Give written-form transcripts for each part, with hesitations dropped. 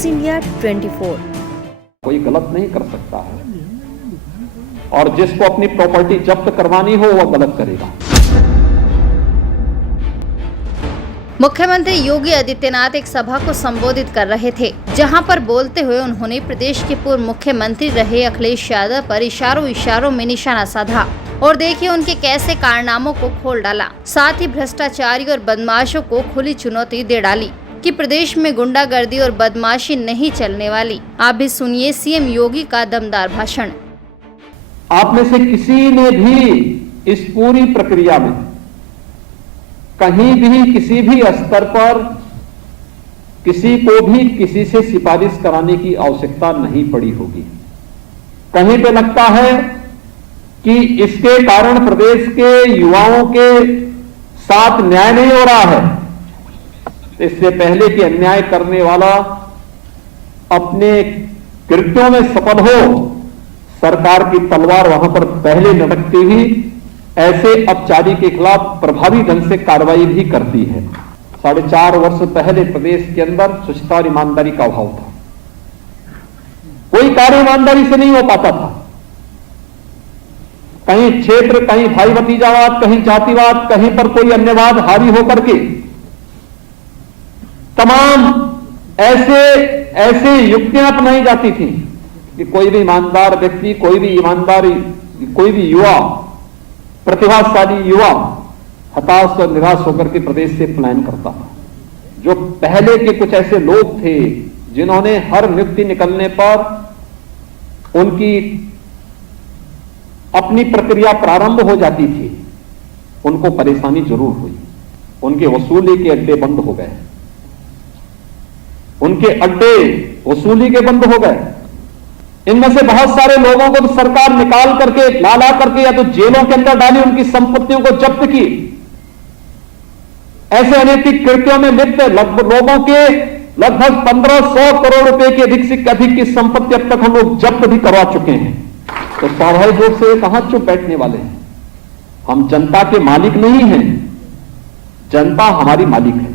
News India 24। कोई गलत नहीं कर सकता है और जिसको अपनी प्रॉपर्टी जब्त करवानी हो वह गलत करेगा। मुख्यमंत्री योगी आदित्यनाथ एक सभा को संबोधित कर रहे थे, जहां पर बोलते हुए उन्होंने प्रदेश के पूर्व मुख्यमंत्री रहे अखिलेश यादव पर इशारों में निशाना साधा और देखिए उनके कैसे कारनामों को खोल डाला। साथ ही भ्रष्टाचारी और बदमाशों को खुली चुनौती दे डाली कि प्रदेश में गुंडागर्दी और बदमाशी नहीं चलने वाली। आप भी सुनिए सीएम योगी का दमदार भाषण। आप में से किसी ने भी इस पूरी प्रक्रिया में कहीं भी किसी भी स्तर पर किसी को भी किसी से सिफारिश कराने की आवश्यकता नहीं पड़ी होगी। कहीं पे लगता है कि इसके कारण प्रदेश के युवाओं के साथ न्याय नहीं हो रहा है, इससे पहले कि अन्याय करने वाला अपने कृत्यों में सफल हो, सरकार की तलवार वहां पर पहले लटकती हुई ऐसे अपचारी के खिलाफ प्रभावी ढंग से कार्रवाई भी करती है। 4.5 वर्ष पहले प्रदेश के अंदर स्वच्छता और ईमानदारी का अभाव था। कोई कार्य ईमानदारी से नहीं हो पाता था। कहीं क्षेत्र, कहीं भाई भतीजावाद, कहीं जातिवाद, कहीं पर कोई अन्यवाद हावी होकर के तमाम ऐसे युक्तियां अपनाई जाती थी कि कोई भी ईमानदार व्यक्ति, कोई भी युवा, प्रतिभाशाली युवा हताश और निराश होकर के प्रदेश से पलायन करता था। जो पहले के कुछ ऐसे लोग थे जिन्होंने हर नियुक्ति निकलने पर उनकी अपनी प्रक्रिया प्रारंभ हो जाती थी, उनको परेशानी जरूर हुई। उनके वसूली के अड्डे बंद हो गए, उनके अड्डे वसूली के बंद हो गए। इनमें से बहुत सारे लोगों को तो सरकार निकाल करके, ला करके या तो जेलों के अंदर डाली, उनकी संपत्तियों को जब्त की। ऐसे अनैतिक कृत्यों में लिप्त लोगों के लगभग 1500 करोड़ रुपए के अधिक की संपत्ति अब तक हम लोग जब्त भी करवा चुके हैं। तो स्वाभाविक रूप से कहां चुप बैठने वाले हैं। हम जनता के मालिक नहीं हैं, जनता हमारी मालिक है।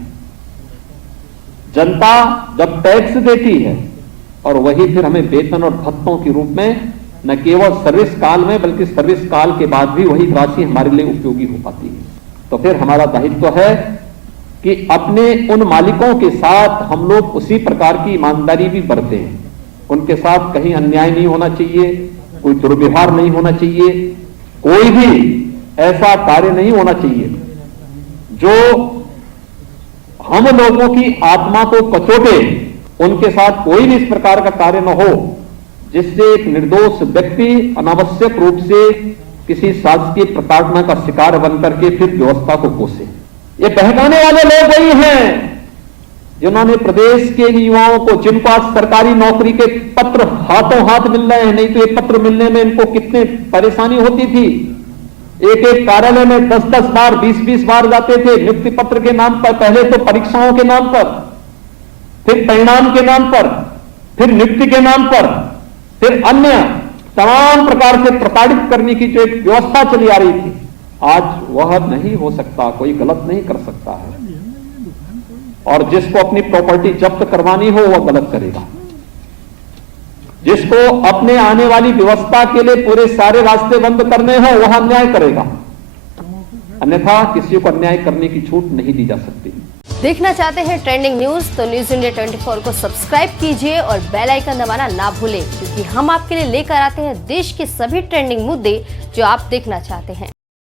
जनता जब टैक्स देती है और वही फिर हमें वेतन और भत्तों के रूप में न केवल सर्विस काल में बल्कि सर्विस काल के बाद भी वही राशि हमारे लिए उपयोगी हो पाती है, तो फिर हमारा दायित्व है कि अपने उन मालिकों के साथ हम लोग उसी प्रकार की ईमानदारी भी बरतें। उनके साथ कहीं अन्याय नहीं होना चाहिए, कोई दुर्व्यवहार नहीं होना चाहिए, कोई भी ऐसा कार्य नहीं होना चाहिए जो हम लोगों की आत्मा को कचोटे। उनके साथ कोई भी इस प्रकार का कार्य न हो जिससे एक निर्दोष व्यक्ति अनावश्यक रूप से किसी शासकीय प्रताड़ना का शिकार बनकर के फिर व्यवस्था को कोसे। ये बहकाने वाले लोग वही हैं जिन्होंने प्रदेश के युवाओं को, जिनको आज सरकारी नौकरी के पत्र हाथों हाथ मिल रहे हैं, नहीं तो ये पत्र मिलने में इनको कितने परेशानी होती थी। एक कार्यालय में 10-10 बार, 20-20 बार जाते थे नियुक्ति पत्र के नाम पर, पहले तो परीक्षाओं के नाम पर, फिर परिणाम के नाम पर, फिर नियुक्ति के नाम पर, फिर अन्य तमाम प्रकार से प्रताड़ित करने की जो एक व्यवस्था चली आ रही थी, आज वह नहीं हो सकता। कोई गलत नहीं कर सकता है और जिसको अपनी प्रॉपर्टी जब्त करवानी हो वह गलत करेगा। जिसको अपने आने वाली व्यवस्था के लिए पूरे सारे रास्ते बंद करने हो वह अन्याय करेगा, अन्यथा किसी को अन्याय करने की छूट नहीं दी जा सकती। देखना चाहते हैं ट्रेंडिंग न्यूज तो न्यूज इंडिया 24 को सब्सक्राइब कीजिए और बेल आइकन दबाना ना भूलें, क्योंकि हम आपके लिए लेकर आते हैं देश के सभी ट्रेंडिंग मुद्दे जो आप देखना चाहते हैं।